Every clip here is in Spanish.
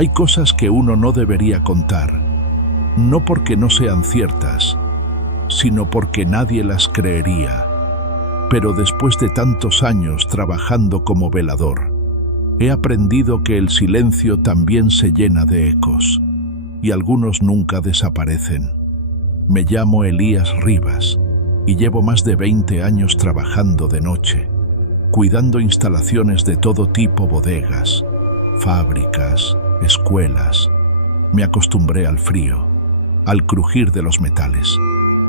Hay cosas que uno no debería contar, no porque no sean ciertas, sino porque nadie las creería. Pero después de tantos años trabajando como velador, he aprendido que el silencio también se llena de ecos, y algunos nunca desaparecen. Me llamo Elías Rivas y llevo más de 20 años trabajando de noche, cuidando instalaciones de todo tipo, bodegas, fábricas, escuelas. Me acostumbré al frío, al crujir de los metales,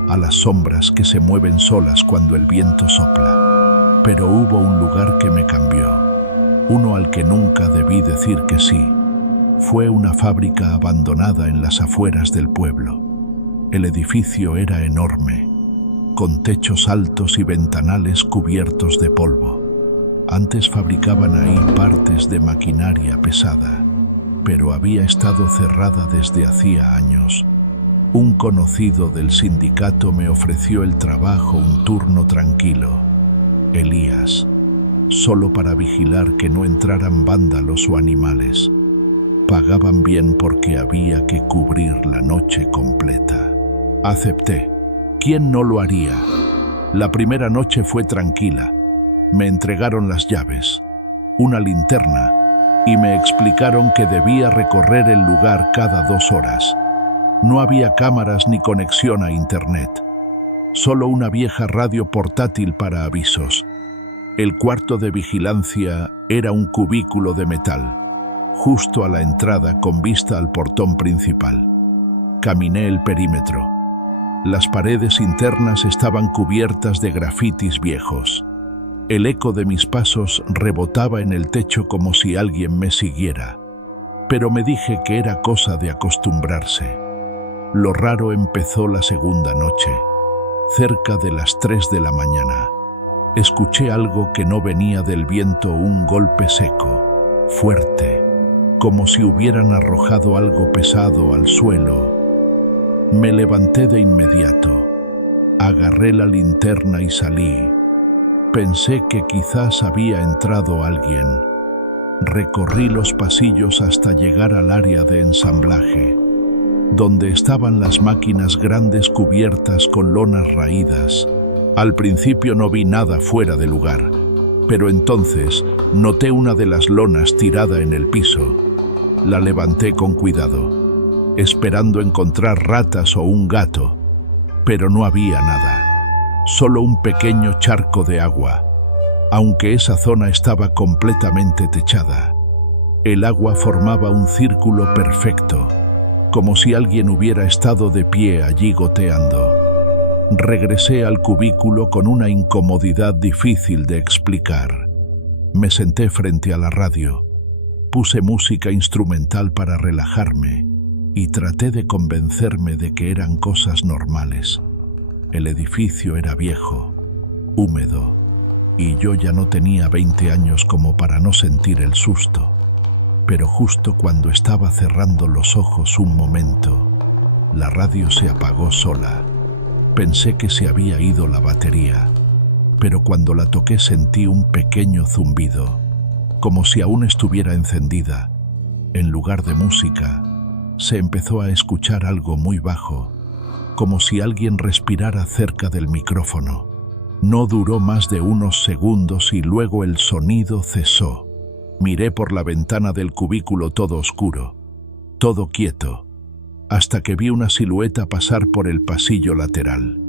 a las sombras que se mueven solas cuando el viento sopla. Pero hubo un lugar que me cambió, uno al que nunca debí decir que sí. Fue una fábrica abandonada en las afueras del pueblo. El edificio era enorme, con techos altos y ventanales cubiertos de polvo. Antes fabricaban ahí partes de maquinaria pesada, pero había estado cerrada desde hacía años. Un conocido del sindicato me ofreció el trabajo, un turno tranquilo. Elías, solo para vigilar que no entraran vándalos o animales. Pagaban bien porque había que cubrir la noche completa. Acepté. ¿Quién no lo haría? La primera noche fue tranquila. Me entregaron las llaves, una linterna, y me explicaron que debía recorrer el lugar cada 2 horas. No había cámaras ni conexión a internet, solo una vieja radio portátil para avisos. El cuarto de vigilancia era un cubículo de metal, justo a la entrada con vista al portón principal. Caminé el perímetro. Las paredes internas estaban cubiertas de grafitis viejos. El eco de mis pasos rebotaba en el techo como si alguien me siguiera, pero me dije que era cosa de acostumbrarse. Lo raro empezó la segunda noche, cerca de las 3 de la mañana. Escuché algo que no venía del viento, un golpe seco, fuerte, como si hubieran arrojado algo pesado al suelo. Me levanté de inmediato, agarré la linterna y salí. Pensé que quizás había entrado alguien. Recorrí los pasillos hasta llegar al área de ensamblaje, donde estaban las máquinas grandes cubiertas con lonas raídas. Al principio no vi nada fuera de lugar, pero entonces noté una de las lonas tirada en el piso. La levanté con cuidado, esperando encontrar ratas o un gato, pero no había nada. Solo un pequeño charco de agua, aunque esa zona estaba completamente techada. El agua formaba un círculo perfecto, como si alguien hubiera estado de pie allí goteando. Regresé al cubículo con una incomodidad difícil de explicar. Me senté frente a la radio, puse música instrumental para relajarme y traté de convencerme de que eran cosas normales. El edificio era viejo, húmedo, y yo ya no tenía 20 años como para no sentir el susto. Pero justo cuando estaba cerrando los ojos un momento, la radio se apagó sola. Pensé que se había ido la batería, pero cuando la toqué sentí un pequeño zumbido, como si aún estuviera encendida. En lugar de música, se empezó a escuchar algo muy bajo, como si alguien respirara cerca del micrófono. No duró más de unos segundos y luego el sonido cesó. Miré por la ventana del cubículo, todo oscuro, todo quieto, hasta que vi una silueta pasar por el pasillo lateral.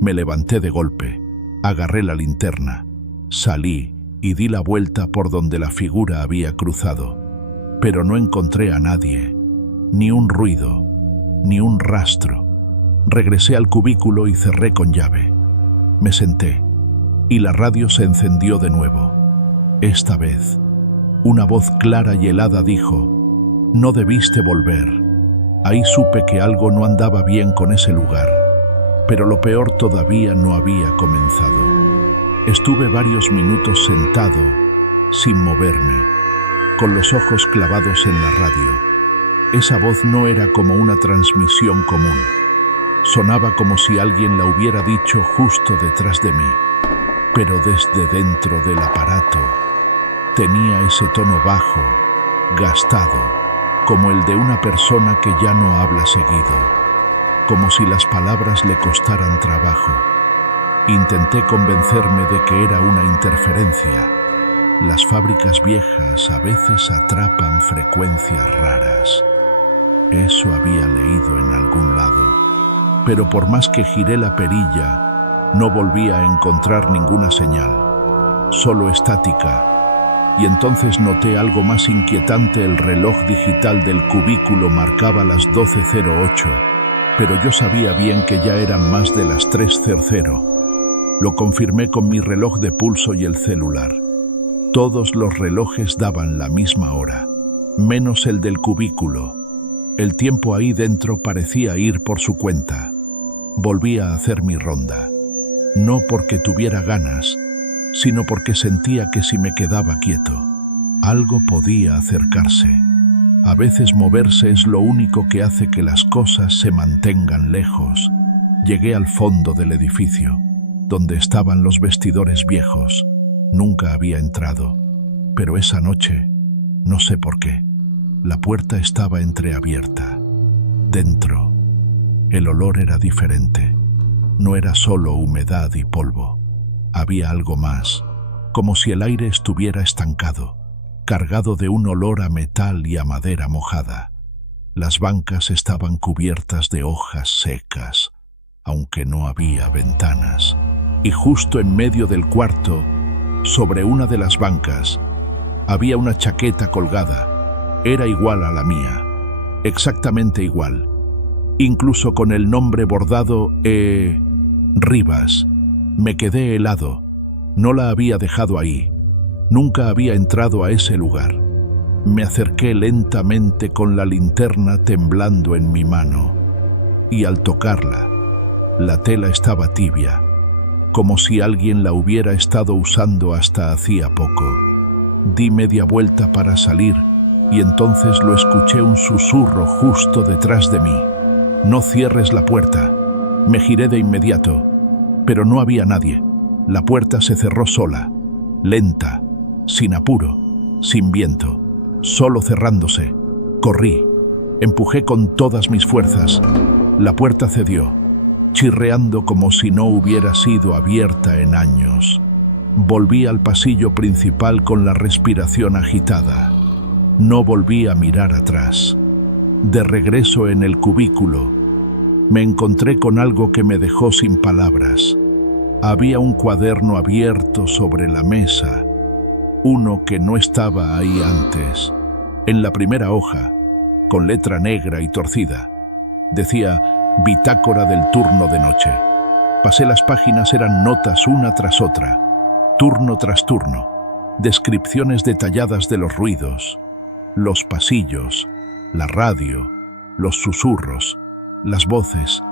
Me levanté de golpe, agarré la linterna, salí y di la vuelta por donde la figura había cruzado, pero no encontré a nadie, ni un ruido, ni un rastro. Regresé al cubículo y cerré con llave. Me senté y la radio se encendió de nuevo. Esta vez, una voz clara y helada dijo: «No debiste volver». Ahí supe que algo no andaba bien con ese lugar, pero lo peor todavía no había comenzado. Estuve varios minutos sentado, sin moverme, con los ojos clavados en la radio. Esa voz no era como una transmisión común. Sonaba como si alguien la hubiera dicho justo detrás de mí, pero desde dentro del aparato tenía ese tono bajo, gastado, como el de una persona que ya no habla seguido, como si las palabras le costaran trabajo. Intenté convencerme de que era una interferencia. Las fábricas viejas a veces atrapan frecuencias raras. Eso había leído en algún lado, pero por más que giré la perilla, no volví a encontrar ninguna señal, solo estática. Y entonces noté algo más inquietante: el reloj digital del cubículo marcaba las 12:08, pero yo sabía bien que ya eran más de las 3:00. Lo confirmé con mi reloj de pulso y el celular. Todos los relojes daban la misma hora, menos el del cubículo. El tiempo ahí dentro parecía ir por su cuenta. Volví a hacer mi ronda, no porque tuviera ganas, sino porque sentía que si me quedaba quieto, algo podía acercarse. A veces moverse es lo único que hace que las cosas se mantengan lejos. Llegué al fondo del edificio, donde estaban los vestidores viejos. Nunca había entrado, pero esa noche, no sé por qué, la puerta estaba entreabierta. Dentro, el olor era diferente. No era solo humedad y polvo. Había algo más, como si el aire estuviera estancado, cargado de un olor a metal y a madera mojada. Las bancas estaban cubiertas de hojas secas, aunque no había ventanas. Y justo en medio del cuarto, sobre una de las bancas, había una chaqueta colgada. Era igual a la mía, exactamente igual, incluso con el nombre bordado Rivas. Me quedé helado. No la había dejado ahí. Nunca había entrado a ese lugar. Me acerqué lentamente con la linterna temblando en mi mano. Y al tocarla, la tela estaba tibia, como si alguien la hubiera estado usando hasta hacía poco. Di media vuelta para salir y entonces lo escuché, un susurro justo detrás de mí. «No cierres la puerta». Me giré de inmediato, pero no había nadie. La puerta se cerró sola, lenta, sin apuro, sin viento, solo cerrándose. Corrí, empujé con todas mis fuerzas. La puerta cedió, chirreando como si no hubiera sido abierta en años. Volví al pasillo principal con la respiración agitada. No volví a mirar atrás. De regreso en el cubículo, me encontré con algo que me dejó sin palabras. Había un cuaderno abierto sobre la mesa, uno que no estaba ahí antes. En la primera hoja, con letra negra y torcida, decía «Bitácora del turno de noche». Pasé las páginas, eran notas una tras otra, turno tras turno, descripciones detalladas de los ruidos, los pasillos, la radio, los susurros, las voces.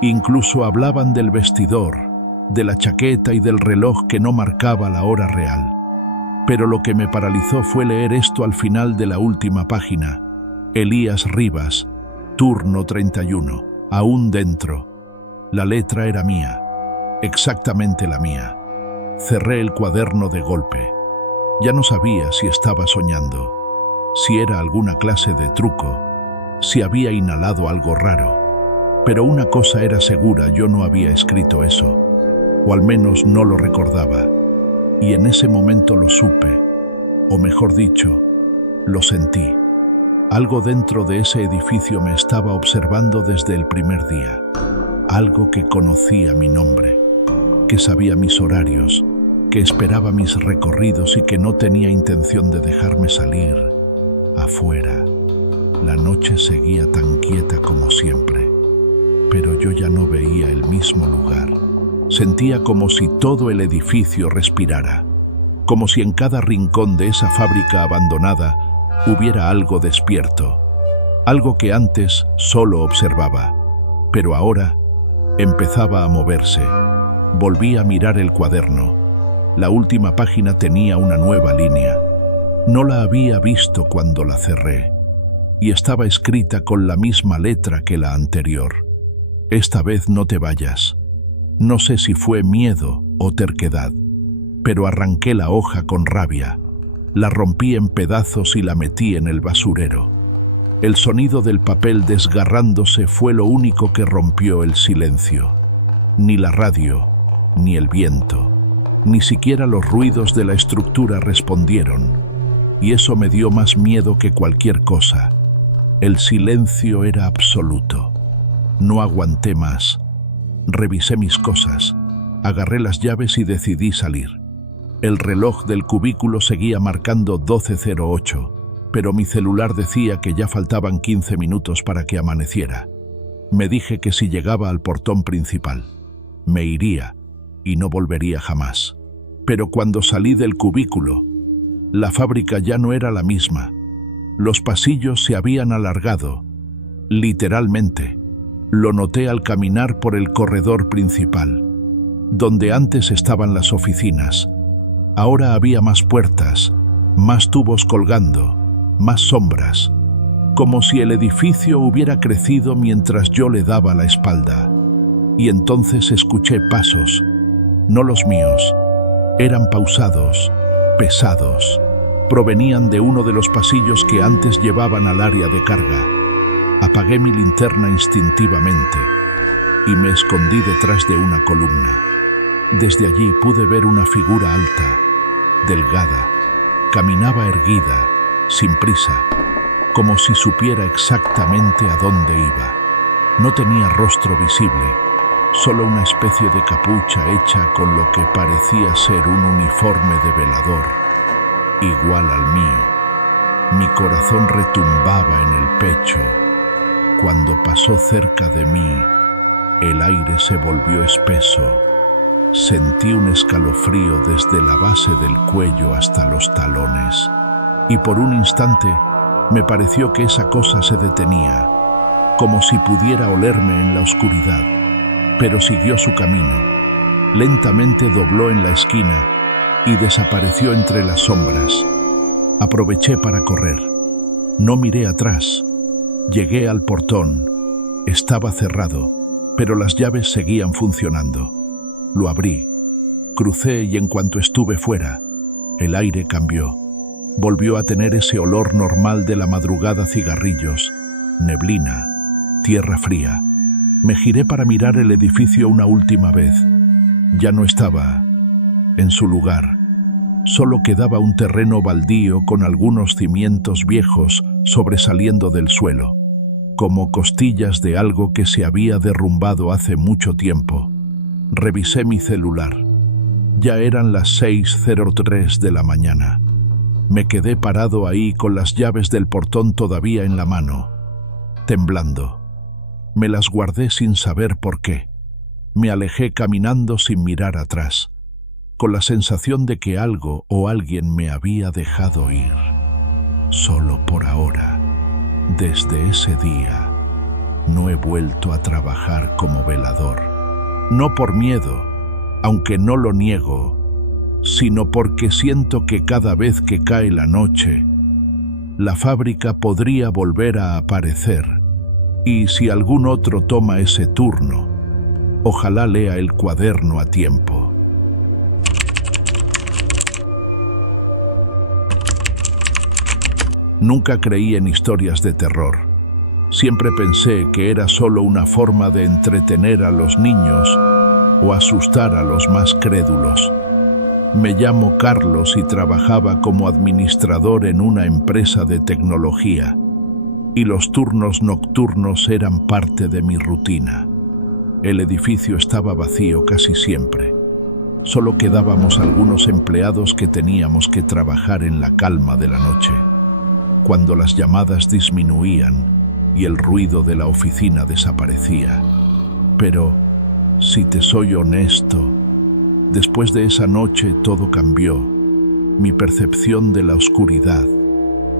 Incluso hablaban del vestidor, de la chaqueta y del reloj que no marcaba la hora real. Pero lo que me paralizó fue leer esto al final de la última página: Elías Rivas, turno 31, aún dentro. La letra era mía, exactamente la mía. Cerré el cuaderno de golpe. Ya no sabía si estaba soñando, si era alguna clase de truco, si había inhalado algo raro. Pero una cosa era segura: yo no había escrito eso, o al menos no lo recordaba. Y en ese momento lo supe, o mejor dicho, lo sentí. Algo dentro de ese edificio me estaba observando desde el primer día. Algo que conocía mi nombre, que sabía mis horarios, que esperaba mis recorridos y que no tenía intención de dejarme salir afuera. La noche seguía tan quieta como siempre, pero yo ya no veía el mismo lugar. Sentía como si todo el edificio respirara, como si en cada rincón de esa fábrica abandonada hubiera algo despierto, algo que antes solo observaba, pero ahora empezaba a moverse. Volví a mirar el cuaderno. La última página tenía una nueva línea. No la había visto cuando la cerré, y estaba escrita con la misma letra que la anterior. Esta vez no te vayas. No sé si fue miedo o terquedad, pero arranqué la hoja con rabia. La rompí en pedazos y la metí en el basurero. El sonido del papel desgarrándose fue lo único que rompió el silencio. Ni la radio, ni el viento, ni siquiera los ruidos de la estructura respondieron, y eso me dio más miedo que cualquier cosa. El silencio era absoluto. No aguanté más. Revisé mis cosas, agarré las llaves y decidí salir. El reloj del cubículo seguía marcando 12:08, pero mi celular decía que ya faltaban 15 minutos para que amaneciera. Me dije que si llegaba al portón principal, me iría y no volvería jamás. Pero cuando salí del cubículo, la fábrica ya no era la misma. Los pasillos se habían alargado, literalmente. Lo noté al caminar por el corredor principal. Donde antes estaban las oficinas, ahora había más puertas, más tubos colgando, más sombras, como si el edificio hubiera crecido mientras yo le daba la espalda. Y entonces escuché pasos, no los míos. Eran pausados, pesados. Provenían de uno de los pasillos que antes llevaban al área de carga. Apagué mi linterna instintivamente y me escondí detrás de una columna. Desde allí pude ver una figura alta, delgada. Caminaba erguida, sin prisa, como si supiera exactamente a dónde iba. No tenía rostro visible, solo una especie de capucha hecha con lo que parecía ser un uniforme de velador, igual al mío. Mi corazón retumbaba en el pecho. Cuando pasó cerca de mí, el aire se volvió espeso. Sentí un escalofrío desde la base del cuello hasta los talones, y por un instante me pareció que esa cosa se detenía, como si pudiera olerme en la oscuridad, pero siguió su camino. Lentamente dobló en la esquina y desapareció entre las sombras. Aproveché para correr. No miré atrás. Llegué al portón. Estaba cerrado, pero las llaves seguían funcionando. Lo abrí, crucé y en cuanto estuve fuera, el aire cambió. Volvió a tener ese olor normal de la madrugada: cigarrillos, neblina, tierra fría. Me giré para mirar el edificio una última vez. Ya no estaba en su lugar. Solo quedaba un terreno baldío con algunos cimientos viejos sobresaliendo del suelo, como costillas de algo que se había derrumbado hace mucho tiempo. Revisé mi celular. Ya eran las 6:03 de la mañana. Me quedé parado ahí con las llaves del portón todavía en la mano, temblando. Me las guardé sin saber por qué. Me alejé caminando sin mirar atrás, con la sensación de que algo o alguien me había dejado ir. Solo por ahora. Desde ese día, no he vuelto a trabajar como velador. No por miedo, aunque no lo niego, sino porque siento que cada vez que cae la noche, la fábrica podría volver a aparecer, y si algún otro toma ese turno, ojalá lea el cuaderno a tiempo. Nunca creí en historias de terror. Siempre pensé que era solo una forma de entretener a los niños o asustar a los más crédulos. Me llamo Carlos y trabajaba como administrador en una empresa de tecnología, y los turnos nocturnos eran parte de mi rutina. El edificio estaba vacío casi siempre. Solo quedábamos algunos empleados que teníamos que trabajar en la calma de la noche, cuando las llamadas disminuían y el ruido de la oficina desaparecía. Pero, si te soy honesto, después de esa noche todo cambió. Mi percepción de la oscuridad,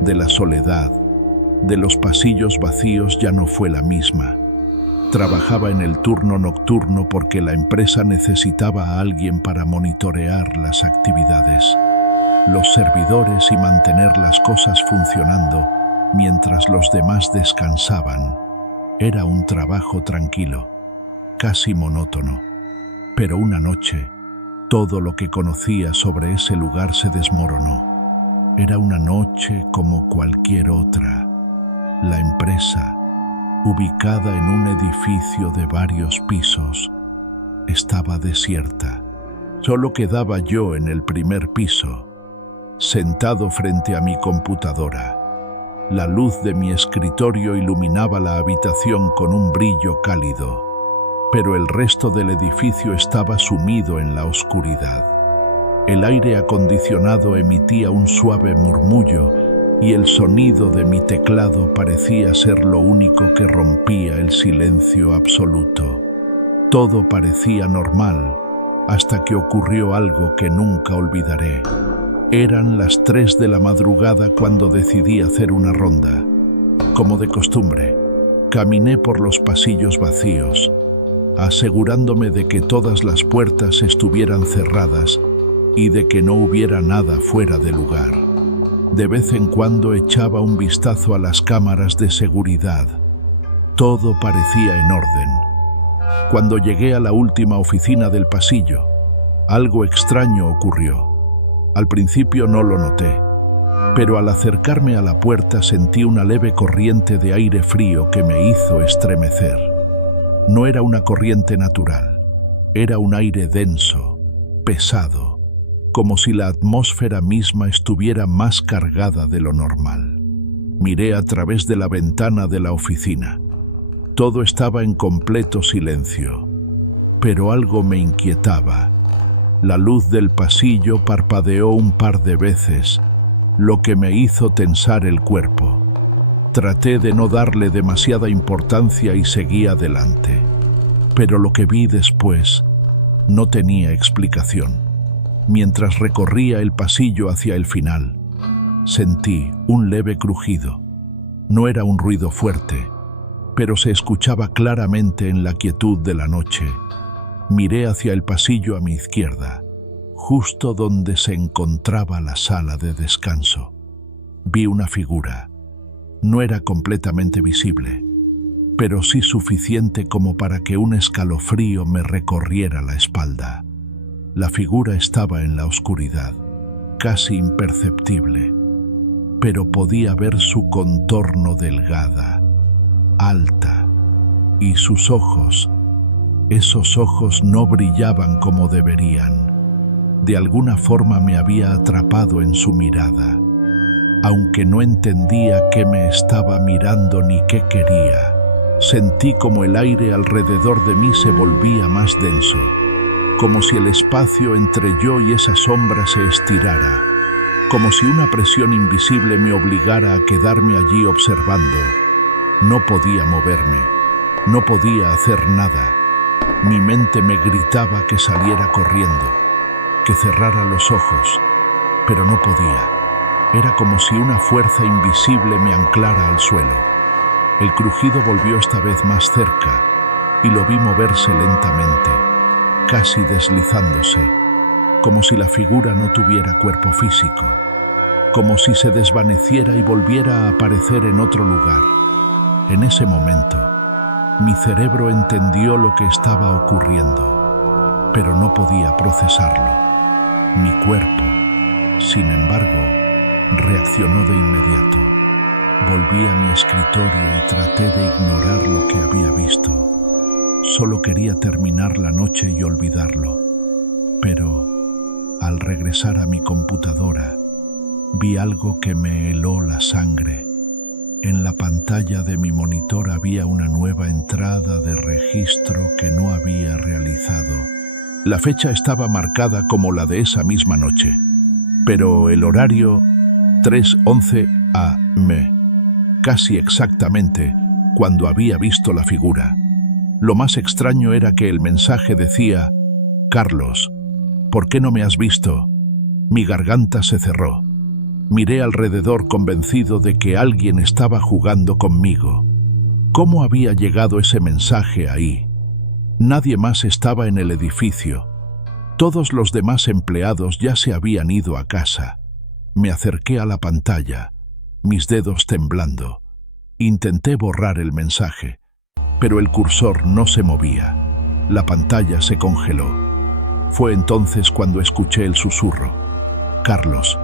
de la soledad, de los pasillos vacíos ya no fue la misma. Trabajaba en el turno nocturno porque la empresa necesitaba a alguien para monitorear las actividades, los servidores y mantener las cosas funcionando mientras los demás descansaban. Era un trabajo tranquilo, casi monótono. Pero una noche, todo lo que conocía sobre ese lugar se desmoronó. Era una noche como cualquier otra. La empresa, ubicada en un edificio de varios pisos, estaba desierta. Solo quedaba yo en el primer piso, sentado frente a mi computadora. La luz de mi escritorio iluminaba la habitación con un brillo cálido, pero el resto del edificio estaba sumido en la oscuridad. El aire acondicionado emitía un suave murmullo y el sonido de mi teclado parecía ser lo único que rompía el silencio absoluto. Todo parecía normal, hasta que ocurrió algo que nunca olvidaré. Eran las 3 de la madrugada cuando decidí hacer una ronda. Como de costumbre, caminé por los pasillos vacíos, asegurándome de que todas las puertas estuvieran cerradas y de que no hubiera nada fuera de lugar. De vez en cuando echaba un vistazo a las cámaras de seguridad. Todo parecía en orden. Cuando llegué a la última oficina del pasillo, algo extraño ocurrió. Al principio no lo noté, pero al acercarme a la puerta sentí una leve corriente de aire frío que me hizo estremecer. No era una corriente natural, era un aire denso, pesado, como si la atmósfera misma estuviera más cargada de lo normal. Miré a través de la ventana de la oficina. Todo estaba en completo silencio, pero algo me inquietaba. La luz del pasillo parpadeó un par de veces, lo que me hizo tensar el cuerpo. Traté de no darle demasiada importancia y seguí adelante. Pero lo que vi después no tenía explicación. Mientras recorría el pasillo hacia el final, sentí un leve crujido. No era un ruido fuerte, pero se escuchaba claramente en la quietud de la noche. Miré hacia el pasillo a mi izquierda, justo donde se encontraba la sala de descanso. Vi una figura. No era completamente visible, pero sí suficiente como para que un escalofrío me recorriera la espalda. La figura estaba en la oscuridad, casi imperceptible, pero podía ver su contorno delgada, alta, y sus ojos. Esos ojos no brillaban como deberían. De alguna forma me había atrapado en su mirada, aunque no entendía qué me estaba mirando ni qué quería. Sentí como el aire alrededor de mí se volvía más denso, como si el espacio entre yo y esa sombra se estirara, como si una presión invisible me obligara a quedarme allí observando. No podía moverme, no podía hacer nada. Mi mente me gritaba que saliera corriendo, que cerrara los ojos, pero no podía. Era como si una fuerza invisible me anclara al suelo. El crujido volvió esta vez más cerca y lo vi moverse lentamente, casi deslizándose, como si la figura no tuviera cuerpo físico, como si se desvaneciera y volviera a aparecer en otro lugar. En ese momento, mi cerebro entendió lo que estaba ocurriendo, pero no podía procesarlo. Mi cuerpo, sin embargo, reaccionó de inmediato. Volví a mi escritorio y traté de ignorar lo que había visto. Solo quería terminar la noche y olvidarlo. Pero, al regresar a mi computadora, vi algo que me heló la sangre. En la pantalla de mi monitor había una nueva entrada de registro que no había realizado. La fecha estaba marcada como la de esa misma noche, pero el horario 3:11 AM, casi exactamente cuando había visto la figura. Lo más extraño era que el mensaje decía: «Carlos, ¿por qué no me has visto?». Mi garganta se cerró. Miré alrededor convencido de que alguien estaba jugando conmigo. ¿Cómo había llegado ese mensaje ahí? Nadie más estaba en el edificio. Todos los demás empleados ya se habían ido a casa. Me acerqué a la pantalla, mis dedos temblando. Intenté borrar el mensaje, pero el cursor no se movía. La pantalla se congeló. Fue entonces cuando escuché el susurro. «Carlos».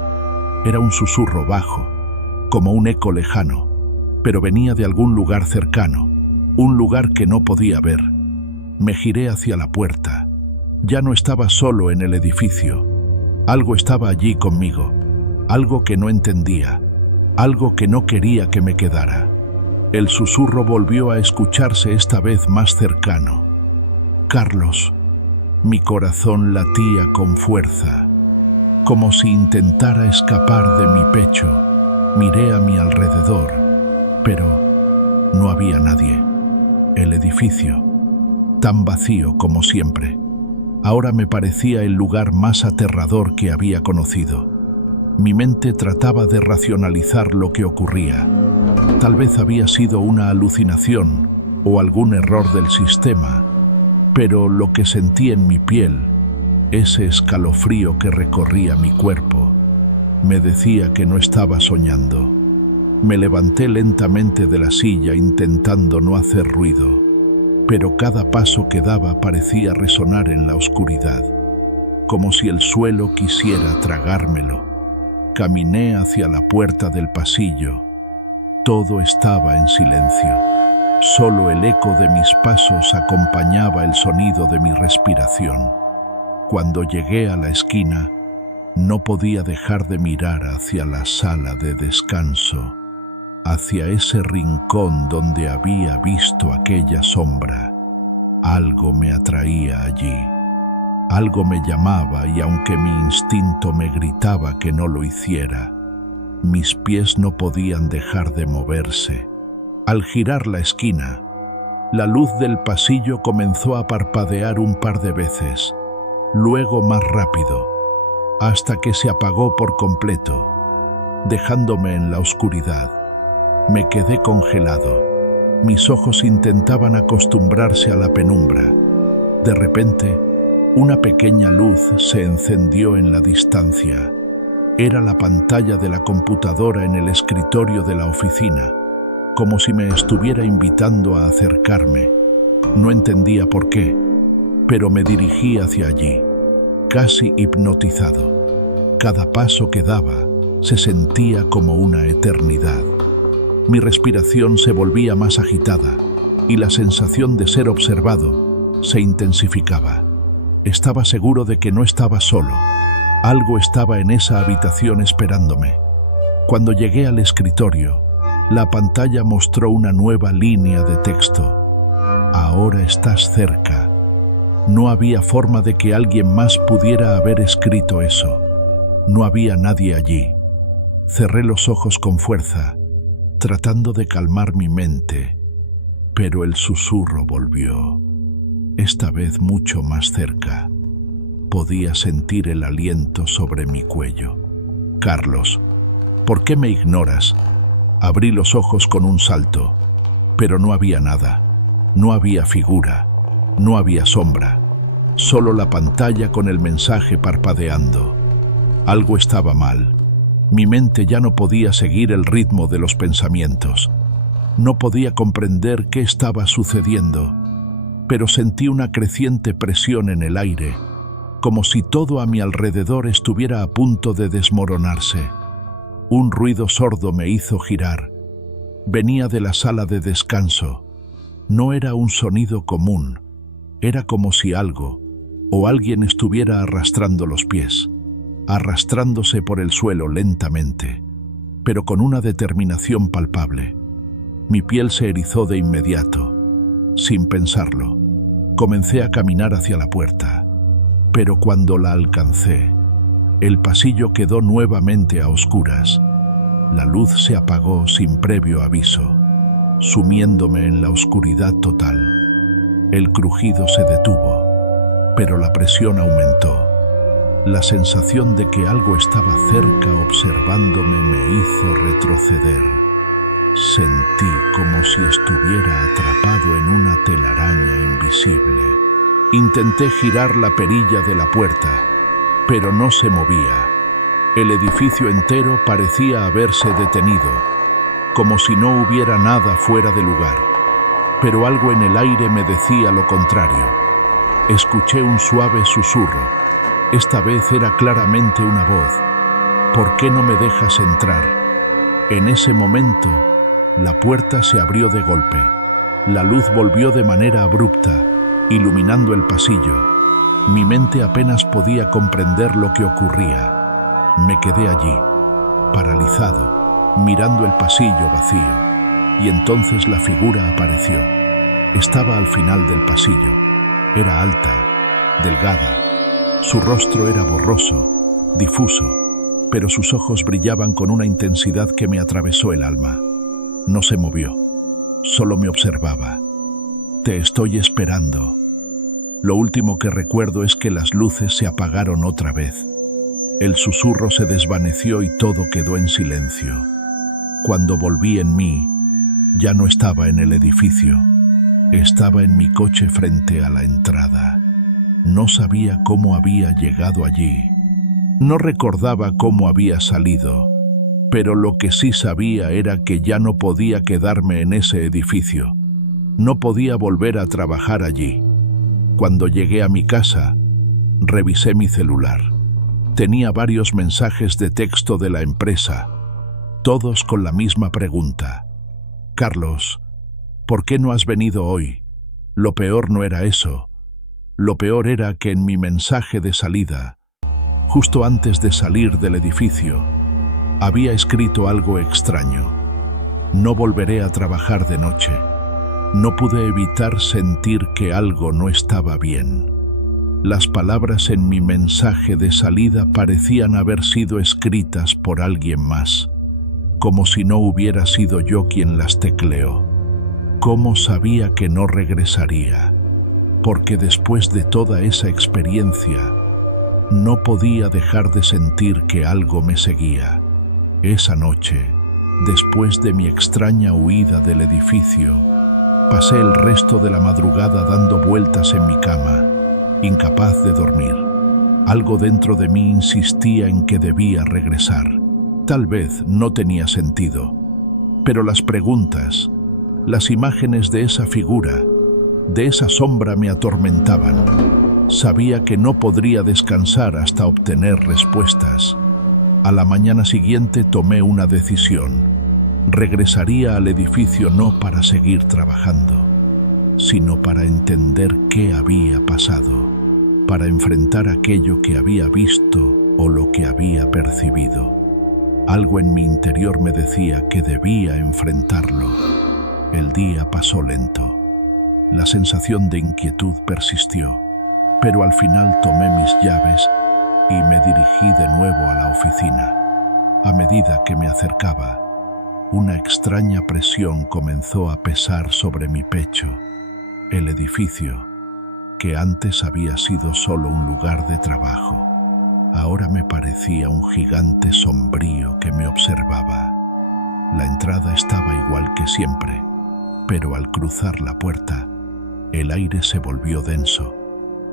Era un susurro bajo, como un eco lejano. pero venía de algún lugar cercano, un lugar que no podía ver. Me giré hacia la puerta. Ya no estaba solo en el edificio. Algo estaba allí conmigo, algo que no entendía, algo que no quería que me quedara. El susurro volvió a escucharse, esta vez más cercano. Carlos. Mi corazón latía con fuerza, como si intentara escapar de mi pecho. Miré a mi alrededor, pero no había nadie. El edificio, tan vacío como siempre, ahora me parecía el lugar más aterrador que había conocido. Mi mente trataba de racionalizar lo que ocurría. Tal vez había sido una alucinación o algún error del sistema, pero lo que sentí en mi piel, ese escalofrío que recorría mi cuerpo, me decía que no estaba soñando. Me levanté lentamente de la silla intentando no hacer ruido, pero cada paso que daba parecía resonar en la oscuridad, como si el suelo quisiera tragármelo. Caminé hacia la puerta del pasillo. Todo estaba en silencio. Solo el eco de mis pasos acompañaba el sonido de mi respiración. Cuando llegué a la esquina, no podía dejar de mirar hacia la sala de descanso, hacia ese rincón donde había visto aquella sombra. Algo me atraía allí. Algo me llamaba y aunque mi instinto me gritaba que no lo hiciera, mis pies no podían dejar de moverse. Al girar la esquina, la luz del pasillo comenzó a parpadear un par de veces, luego más rápido, hasta que se apagó por completo, dejándome en la oscuridad. Me quedé congelado. Mis ojos intentaban acostumbrarse a la penumbra. De repente, una pequeña luz se encendió en la distancia. Era la pantalla de la computadora en el escritorio de la oficina, como si me estuviera invitando a acercarme. No entendía por qué, pero me dirigí hacia allí, casi hipnotizado. Cada paso que daba se sentía como una eternidad. Mi respiración se volvía más agitada y la sensación de ser observado se intensificaba. Estaba seguro de que no estaba solo. Algo estaba en esa habitación esperándome. Cuando llegué al escritorio, la pantalla mostró una nueva línea de texto. Ahora estás cerca. No había forma de que alguien más pudiera haber escrito eso. No había nadie allí. Cerré los ojos con fuerza, tratando de calmar mi mente, pero el susurro volvió, esta vez mucho más cerca. Podía sentir el aliento sobre mi cuello. Carlos, ¿por qué me ignoras? Abrí los ojos con un salto, pero no había nada. No había figura, no había sombra, solo la pantalla con el mensaje parpadeando. Algo estaba mal. Mi mente ya no podía seguir el ritmo de los pensamientos. No podía comprender qué estaba sucediendo, pero sentí una creciente presión en el aire, como si todo a mi alrededor estuviera a punto de desmoronarse. Un ruido sordo me hizo girar. Venía de la sala de descanso. No era un sonido común. Era como si algo o alguien estuviera arrastrando los pies, arrastrándose por el suelo lentamente, pero con una determinación palpable. Mi piel se erizó de inmediato. Sin pensarlo, comencé a caminar hacia la puerta, pero cuando la alcancé, el pasillo quedó nuevamente a oscuras. La luz se apagó sin previo aviso, sumiéndome en la oscuridad total. El crujido se detuvo, pero la presión aumentó. La sensación de que algo estaba cerca observándome me hizo retroceder. Sentí como si estuviera atrapado en una telaraña invisible. Intenté girar la perilla de la puerta, pero no se movía. El edificio entero parecía haberse detenido, como si no hubiera nada fuera de lugar. Pero algo en el aire me decía lo contrario. Escuché un suave susurro. Esta vez era claramente una voz. ¿Por qué no me dejas entrar? En ese momento, La puerta se abrió de golpe. La luz volvió de manera abrupta, iluminando el pasillo. Mi mente apenas podía comprender lo que ocurría. Me quedé allí, paralizado, mirando el pasillo vacío. Y entonces la figura apareció. Estaba al final del pasillo. Era alta, delgada. Su rostro era borroso, difuso, pero sus ojos brillaban con una intensidad que me atravesó el alma. No se movió, solo me observaba. «Te estoy esperando». Lo último que recuerdo es que las luces se apagaron otra vez. El susurro se desvaneció y todo quedó en silencio. Cuando volví en mí, ya no estaba en el edificio. Estaba en mi coche frente a la entrada. No sabía cómo había llegado allí. No recordaba cómo había salido, pero lo que sí sabía era que ya no podía quedarme en ese edificio. No podía volver a trabajar allí. Cuando llegué a mi casa, revisé mi celular. Tenía varios mensajes de texto de la empresa, todos con la misma pregunta. «Carlos, ¿por qué no has venido hoy?» Lo peor no era eso. Lo peor era que en mi mensaje de salida, justo antes de salir del edificio, había escrito algo extraño. «No volveré a trabajar de noche». No pude evitar sentir que algo no estaba bien. Las palabras en mi mensaje de salida parecían haber sido escritas por alguien más, como si no hubiera sido yo quien las tecleó. ¿Cómo sabía que no regresaría? Porque después de toda esa experiencia, no podía dejar de sentir que algo me seguía. Esa noche, después de mi extraña huida del edificio, pasé el resto de la madrugada dando vueltas en mi cama, incapaz de dormir. Algo dentro de mí insistía en que debía regresar. Tal vez no tenía sentido, pero las preguntas, las imágenes de esa figura, de esa sombra me atormentaban. Sabía que no podría descansar hasta obtener respuestas. A la mañana siguiente tomé una decisión. Regresaría al edificio no para seguir trabajando, sino para entender qué había pasado, para enfrentar aquello que había visto o lo que había percibido. Algo en mi interior me decía que debía enfrentarlo. El día pasó lento. La sensación de inquietud persistió, pero al final tomé mis llaves y me dirigí de nuevo a la oficina. A medida que me acercaba, una extraña presión comenzó a pesar sobre mi pecho. El edificio, que antes había sido solo un lugar de trabajo, ahora me parecía un gigante sombrío que me observaba. La entrada estaba igual que siempre, pero al cruzar la puerta, el aire se volvió denso,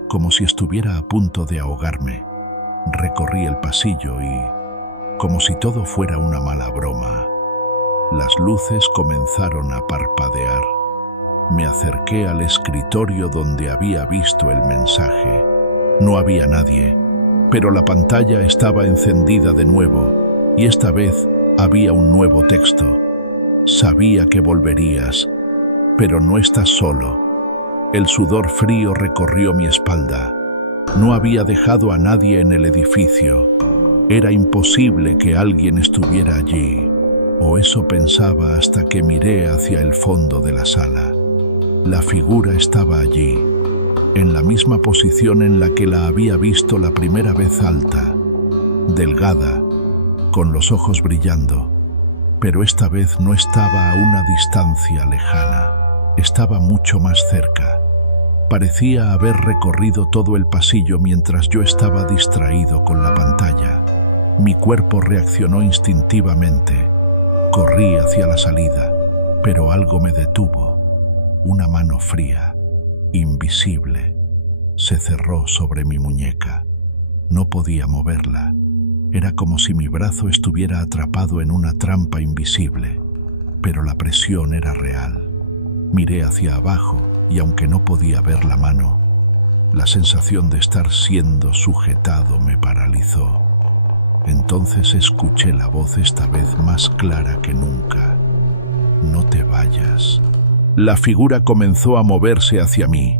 como si estuviera a punto de ahogarme. Recorrí el pasillo y, como si todo fuera una mala broma, las luces comenzaron a parpadear. Me acerqué al escritorio donde había visto el mensaje. No había nadie, pero la pantalla estaba encendida de nuevo, y esta vez había un nuevo texto. Sabía que volverías, pero no estás solo. El sudor frío recorrió mi espalda. No había dejado a nadie en el edificio. Era imposible que alguien estuviera allí. O eso pensaba hasta que miré hacia el fondo de la sala. La figura estaba allí, en la misma posición en la que la había visto la primera vez, alta, delgada, con los ojos brillando, pero esta vez no estaba a una distancia lejana, estaba mucho más cerca. Parecía haber recorrido todo el pasillo mientras yo estaba distraído con la pantalla. Mi cuerpo reaccionó instintivamente. Corrí hacia la salida, pero algo me detuvo. Una mano fría, invisible, se cerró sobre mi muñeca. No podía moverla. Era como si mi brazo estuviera atrapado en una trampa invisible, pero la presión era real. Miré hacia abajo y aunque no podía ver la mano, la sensación de estar siendo sujetado me paralizó. Entonces escuché la voz, esta vez más clara que nunca. no te vayas. La figura comenzó a moverse hacia mí.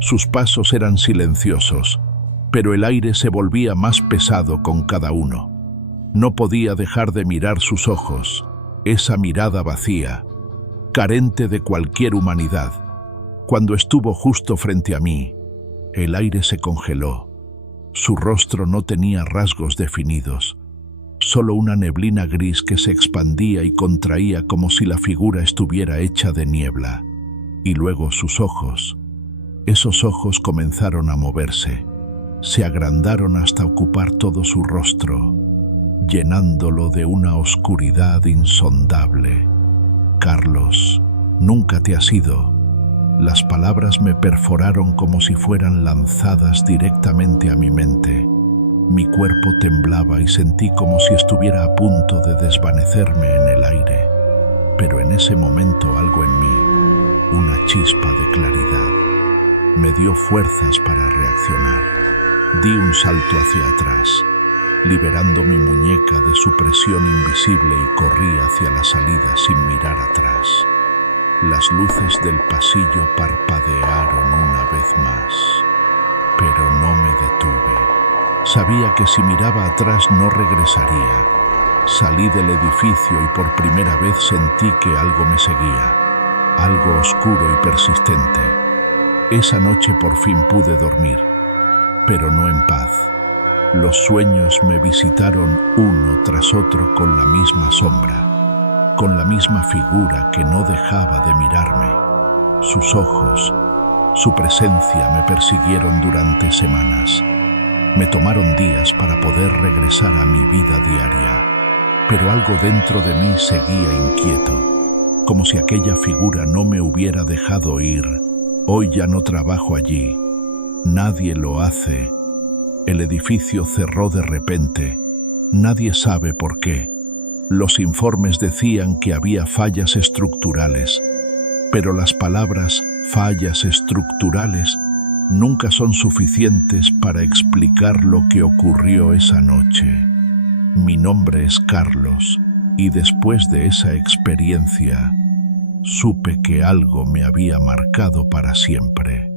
Sus pasos eran silenciosos, pero el aire se volvía más pesado con cada uno. No podía dejar de mirar sus ojos, esa mirada vacía, carente de cualquier humanidad. Cuando estuvo justo frente a mí, el aire se congeló. Su rostro no tenía rasgos definidos, solo una neblina gris que se expandía y contraía como si la figura estuviera hecha de niebla. Y luego sus ojos, esos ojos comenzaron a moverse, se agrandaron hasta ocupar todo su rostro, llenándolo de una oscuridad insondable. Carlos, nunca te has ido. Las palabras me perforaron como si fueran lanzadas directamente a mi mente. Mi cuerpo temblaba y sentí como si estuviera a punto de desvanecerme en el aire. Pero en ese momento algo en mí, una chispa de claridad, me dio fuerzas para reaccionar. Di un salto hacia atrás, liberando mi muñeca de su presión invisible y corrí hacia la salida sin mirar atrás. Las luces del pasillo parpadearon una vez más, pero no me detuve. Sabía que si miraba atrás no regresaría. Salí del edificio y por primera vez sentí que algo me seguía, algo oscuro y persistente. Esa noche por fin pude dormir, pero no en paz. Los sueños me visitaron uno tras otro con la misma sombra, con la misma figura que no dejaba de mirarme. Sus ojos, su presencia me persiguieron durante semanas. Me tomaron días para poder regresar a mi vida diaria, pero algo dentro de mí seguía inquieto, como si aquella figura no me hubiera dejado ir. Hoy ya no trabajo allí, nadie lo hace. El edificio cerró de repente, nadie sabe por qué. Los informes decían que había fallas estructurales, pero las palabras fallas estructurales nunca son suficientes para explicar lo que ocurrió esa noche. Mi nombre es Carlos, y después de esa experiencia, supe que algo me había marcado para siempre.